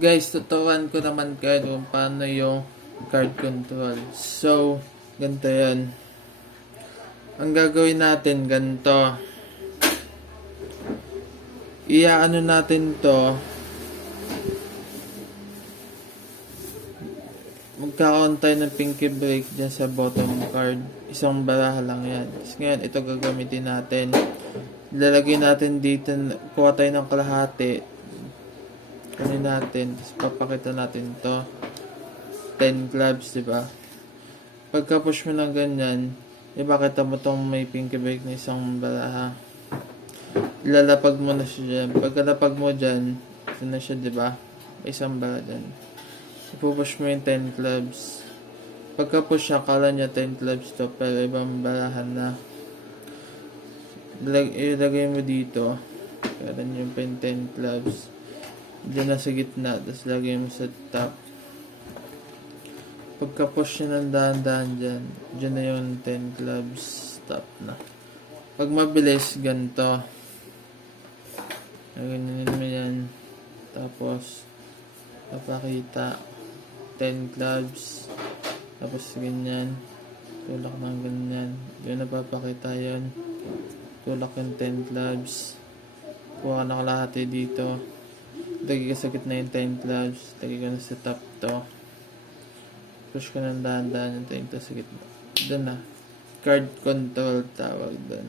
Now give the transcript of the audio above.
Guys, tuturuan ko naman kayo kung paano yung card control. So, ganito yan. Ang gagawin natin, ganito. Iaano natin to. Magkakaroon tayo ng pinky break dyan sa bottom card. Isang baraha lang yan. Tapos ngayon, ito gagamitin natin. Lalagay natin dito, kuha tayo ng kalahati. Kunin natin, tapos papakita natin to 10 clubs, diba? Pagka push mo ng ganyan, ipakita mo tong may pinky break na isang baraha. Ilalapag mo na siya dyan. Pagkalapag mo dyan, ito na siya, diba? May isang baraha dyan. Ipupush mo yung 10 clubs. Pagka push siya, kala niya 10 clubs to, pero ibang barahan na. Ilagay mo dito. Kala niya yung 10 clubs. Diyan na sa gitna, tapos lagay mo sa top. Pagka push niya ng dahan-dahan dyan, dyan na yung 10 clubs, top na. Pag mabilis, ganito. Ganyan mo yan. Tapos, papakita 10 clubs. Tapos ganyan. Tulak ng ganyan. Yun napapakita yun. Tulak yung 10 clubs. Kuha ka na kalahati dito. Lagi ka sa gitna yung 10 clubs. Lagi ka na sa top to. Push ka ng dahan-dahan yung 10 to sa gitna. Doon na. Card control tawag doon.